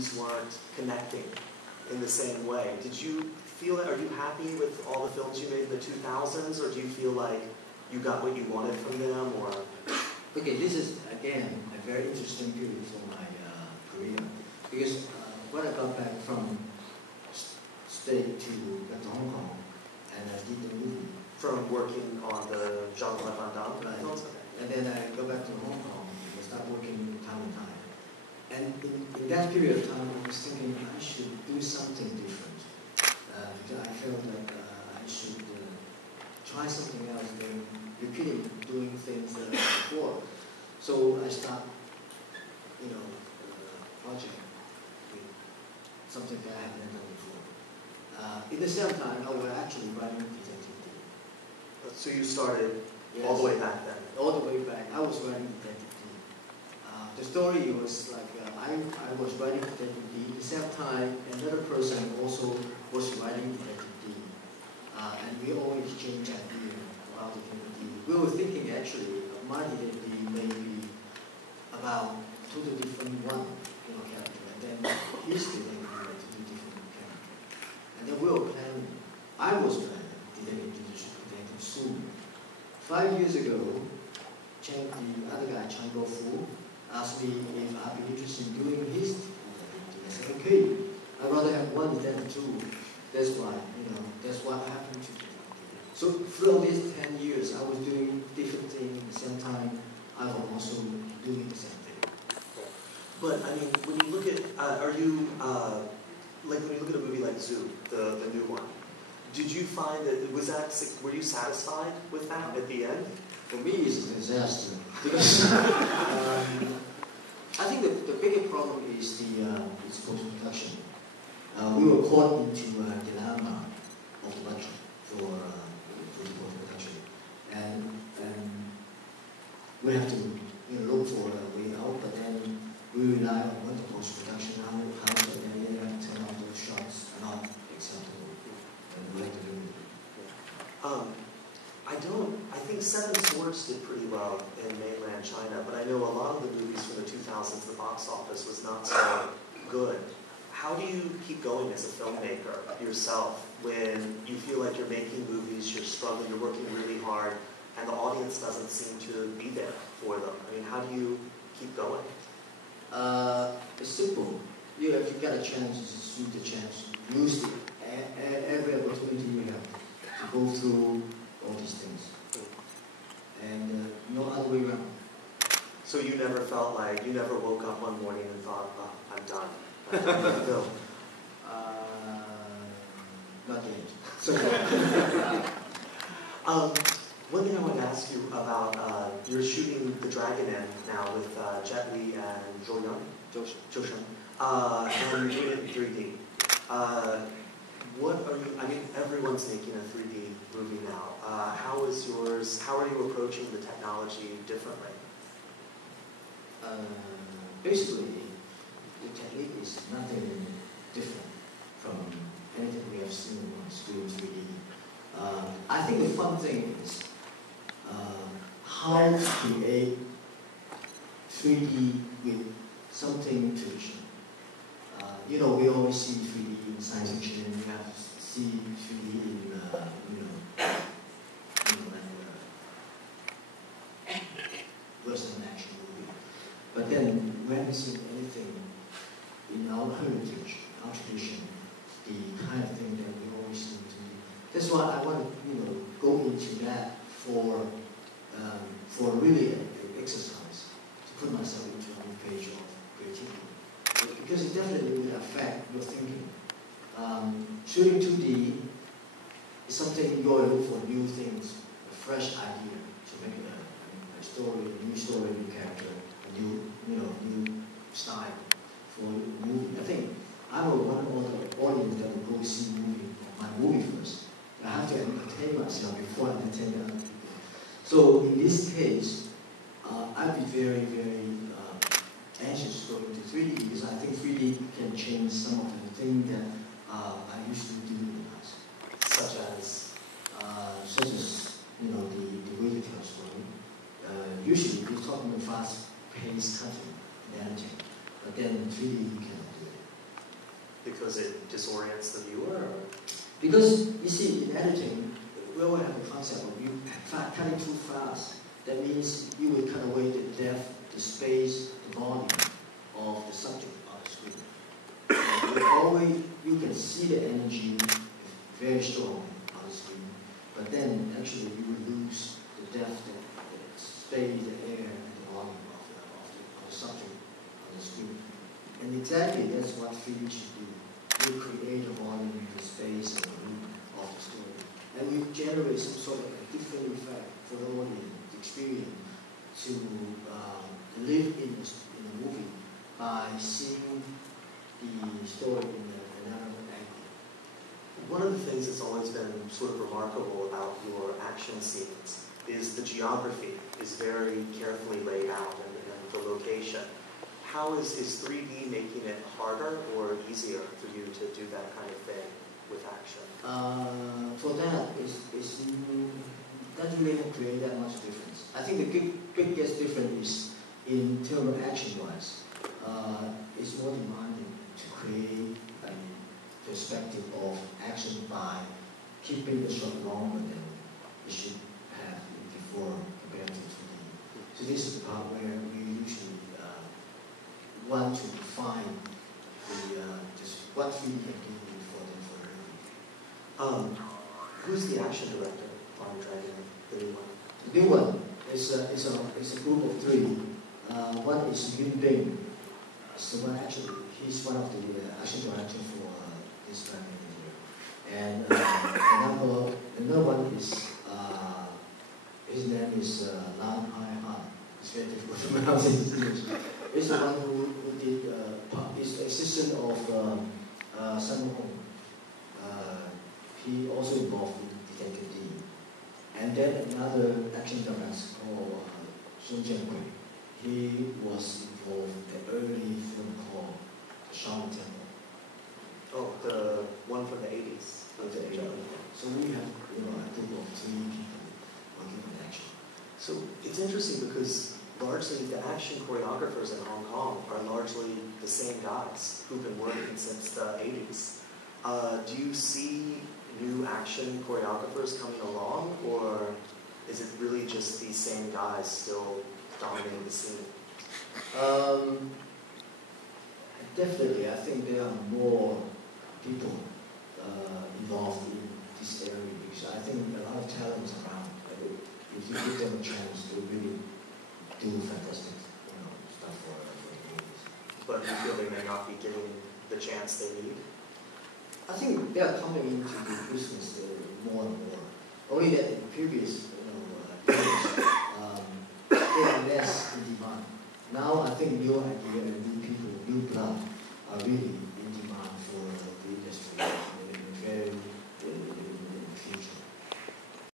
movies weren't connecting in the same way. Did you feel that? Are you happy with all the films you made in the 2000s, or do you feel like you got what you wanted from them, or? Okay, this is again a very interesting period for my career, because when I got back from state to Hong Kong, and I did the movie. From working on the Jean-Claude Van Damme films? Okay. And then I go back to Hong Kong and start working time and time. And in that period of time, I was thinking I should do something different. Because I felt like I should try something else than repeating doing things before. So I start, project with something that I haven't done before. In the same time, I was actually writing detective D. So you started all the way back then? All the way back. I was writing detective D. The story was like I was writing detective D. At the same time, another person also was writing detective D. And we always exchange ideas about detective D. We were thinking actually my detective D may be about totally different one character, and then his detective D was totally different character. And then we were planning. I was planning detective soon. 5 years ago, the other guy, Chang Fu, asked me if I'd be interested in doing his detective. I said, okay, I'd rather have one than two. That's why, that's what happened to detective. So throughout these 10 years, I was doing different things at the same time. I was also doing the same thing. But I mean, when you look at, like when you look at a movie like Zoo, the new one, did you find that, were you satisfied with that at the end? For me, it's a disaster. Because I think the bigger problem is it's post-production. We were caught into a dilemma of the budget for the post-production. And we have to look for a way out, but then we rely on the post-production house, and then they have to turn out those shots are not acceptable. And we have to do it. I think Seven Swords did pretty well in mainland China, but I know a lot of the movies from the 2000s, the box office was not so good. How do you keep going as a filmmaker yourself when you feel like you're making movies, you're struggling, you're working really hard, and the audience doesn't seem to be there for them? I mean, how do you keep going? It's simple. If you get a chance, just shoot the chance. Use every opportunity you have to go through all these things. And no other way around. So you never felt like, you never woke up one morning and thought, oh, I'm done. I'm done with the film. Not yet. So, one thing I want to ask you about, you're shooting The Dragon Inn now with Jet Li and Zhou Sheng. And you're doing it in 3D. I mean, everyone's making a 3D movie now. How is yours, how are you approaching the technology differently? Basically, the technique is nothing different from anything we have seen on screen 3D. I think the fun thing is how to create 3D with something traditional. We always see 3D in science fiction, and we have to see 3D in, Western action movie. But then we haven't seen anything in our heritage, our tradition, the kind of thing that we always see in 3D. That's why I want to, go into that for really an exercise, to put myself into a new page of creativity. Because it definitely will affect your thinking. Shooting 2D is something you're looking for new things, a fresh idea to make a story, a new story, a new character, a new style for a movie. I think I'm one of the audience that will go see my movie first. I have to entertain myself before I entertain other people. So in this case, I'd be very, very anxious to go into 3D because I think 3D can change some of the things that I used to do in the past, such as the way you tell a story. Usually we're talking about fast-paced cutting and editing, but then 3D you cannot do it. because it disorients the viewer? Or? Because, you see, in editing, we always have the concept of you cutting too fast. That means you will cut away the depth, the space, the volume of the subject on the screen. You can see the energy very strong on the screen, but then actually you will lose the depth, the space, the air, and the volume of the subject on the screen. And exactly that's what 3D should do. We create a volume, the space, and the room of the story. And we generate some sort of a different effect for the audience experience to live in the movie by seeing the story in another angle. One of the things that's always been sort of remarkable about your action scenes is the geography is very carefully laid out and the location. How is 3D making it harder or easier for you to do that kind of thing with action? For that, it doesn't really create that much difference. I think the biggest difference is in terms of action-wise. It's more demanding to create a perspective of action by keeping the shot longer than it should have before compared to 2D. So this is the part where we usually want to define what 3D can do for the movie. Who's the action director on Dragon, the new one? The new one is a group of three. One is Yun Bing. So actually, he's one of the action directors for this Dragon here. And another one is his name is Lan Hai Han. It's very difficult to pronounce his English. He's the one who did is the assistant of Sun Hong. He also involved in Detective D. And then another action director called Sun Jianhui. He was involved in the early film called The Shaolin Temple. Oh, the one from the 80s. So we have a group of 3 people working on action. So it's interesting because largely the action choreographers in Hong Kong are largely the same guys who've been working since the 80s. Do you see new action choreographers coming along, or is it really just these same guys still dominating the scene? Definitely, I think there are more people involved in this area because I think a lot of talents around. If you give them a chance, they really do fantastic stuff for the movies. But you feel they may not be getting the chance they need? I think they are coming into the business more and more. Only that in previous years, they are less in demand. Now I think new idea and new people, new blood are really